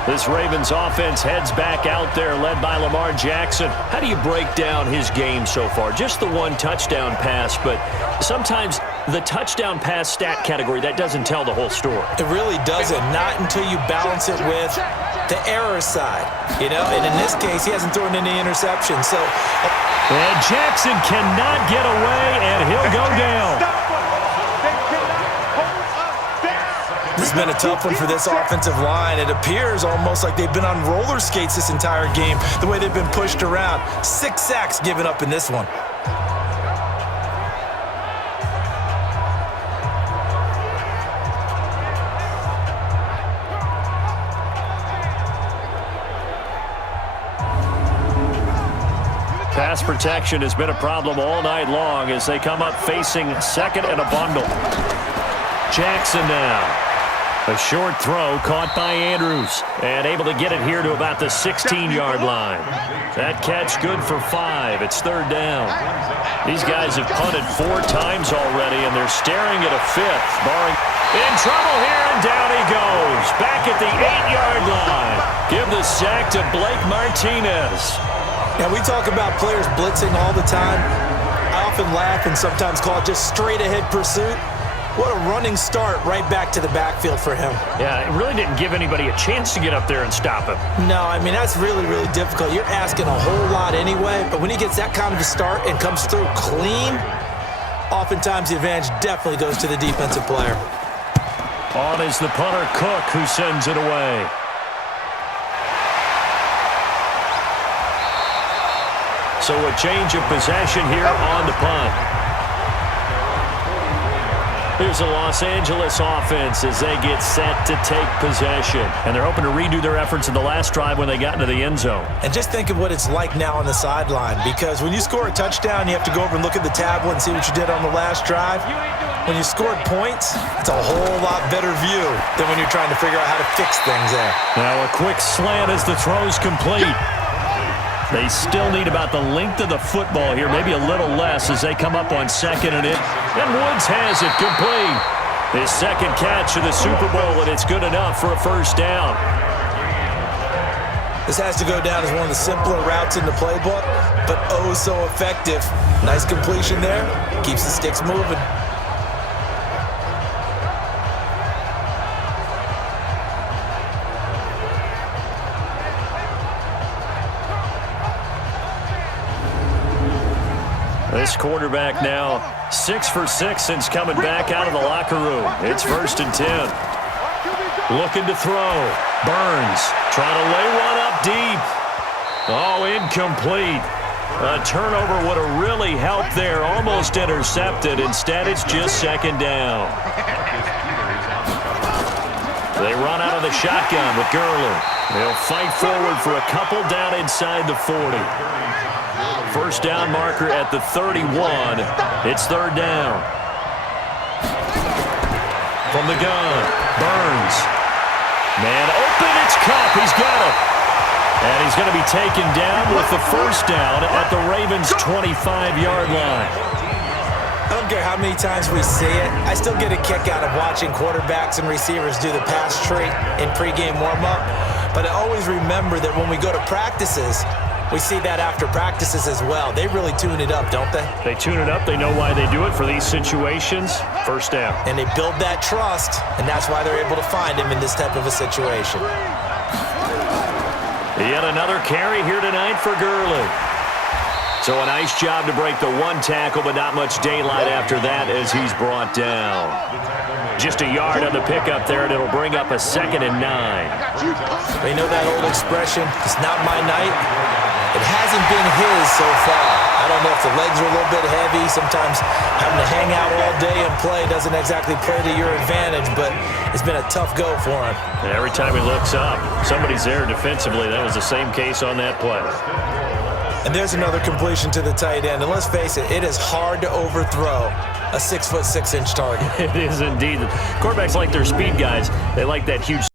This Ravens offense heads back out there, led by Lamar Jackson. How do you break down his game so far? Just the 1 touchdown pass, but sometimes the touchdown pass stat category, that doesn't tell the whole story. It really doesn't, not until you balance it with the error side, you know, and in this case, he hasn't thrown any interceptions, so. And Jackson cannot get away, and he'll go down. This has been a tough one for this offensive line. It appears almost like they've been on roller skates this entire game, the way they've been pushed around. 6 sacks given up in this one. Pass protection has been a problem all night long as they come up facing second and a bundle. Jackson now. A short throw caught by Andrews and able to get it here to about the 16-yard line. That catch good for 5. It's 3rd down. These guys have punted 4 times already, and they're staring at a 5th. Barring in trouble here, and down he goes. Back at the 8-yard line. Give the sack to Blake Martinez. Now, we talk about players blitzing all the time. I often laugh and sometimes call it just straight-ahead pursuit. What a running start right back to the backfield for him. Yeah, it really didn't give anybody a chance to get up there and stop him. No, I mean, that's really, really difficult. You're asking a whole lot anyway, but when he gets that kind of a start and comes through clean, oftentimes the advantage definitely goes to the defensive player. On is the punter, Cook, who sends it away. So a change of possession here on the punt. Here's the Los Angeles offense as they get set to take possession. And they're hoping to redo their efforts in the last drive when they got into the end zone. And just think of what it's like now on the sideline, because when you score a touchdown, you have to go over and look at the tablet and see what you did on the last drive. When you scored points, it's a whole lot better view than when you're trying to figure out how to fix things there. Now a quick slant as the throw's complete. They still need about the length of the football here, maybe a little less as they come up on 2nd and it. And Woods has it complete. His 2nd catch of the Super Bowl, and it's good enough for a 1st down. This has to go down as one of the simpler routes in the playbook, but oh so effective. Nice completion there. Keeps the sticks moving. This quarterback now 6 for 6 since coming back out of the locker room. It's 1st and 10. Looking to throw. Burns trying to lay one up deep. Oh, incomplete. A turnover would have really helped there. Almost intercepted. Instead, it's just 2nd down. They run out of the shotgun with Gurley. They'll fight forward for a couple down inside the 40. 1st down marker at the 31. It's 3rd down. From the gun, Burns. Man open, it's Cup. He's got it. And he's going to be taken down with the 1st down at the Ravens' 25-yard line. I don't care how many times we see it. I still get a kick out of watching quarterbacks and receivers do the pass tree in pregame warm-up. But I always remember that when we go to practices, we see that after practices as well. They really tune it up, don't they? They tune it up. They know why they do it for these situations. 1st down. And they build that trust, and that's why they're able to find him in this type of a situation. Yet another carry here tonight for Gurley. So a nice job to break the one tackle, but not much daylight after that as he's brought down. Just a yard on the pickup there, and it'll bring up a 2nd and 9. You know that old expression, it's not my night? It hasn't been his so far. I don't know if the legs are a little bit heavy. Sometimes having to hang out all day and play doesn't exactly play to your advantage, but it's been a tough go for him. And every time he looks up, somebody's there defensively. That was the same case on that play. And there's another completion to the tight end. And let's face it is hard to overthrow a 6'6" target. It is indeed. Quarterbacks like their speed guys. They like that huge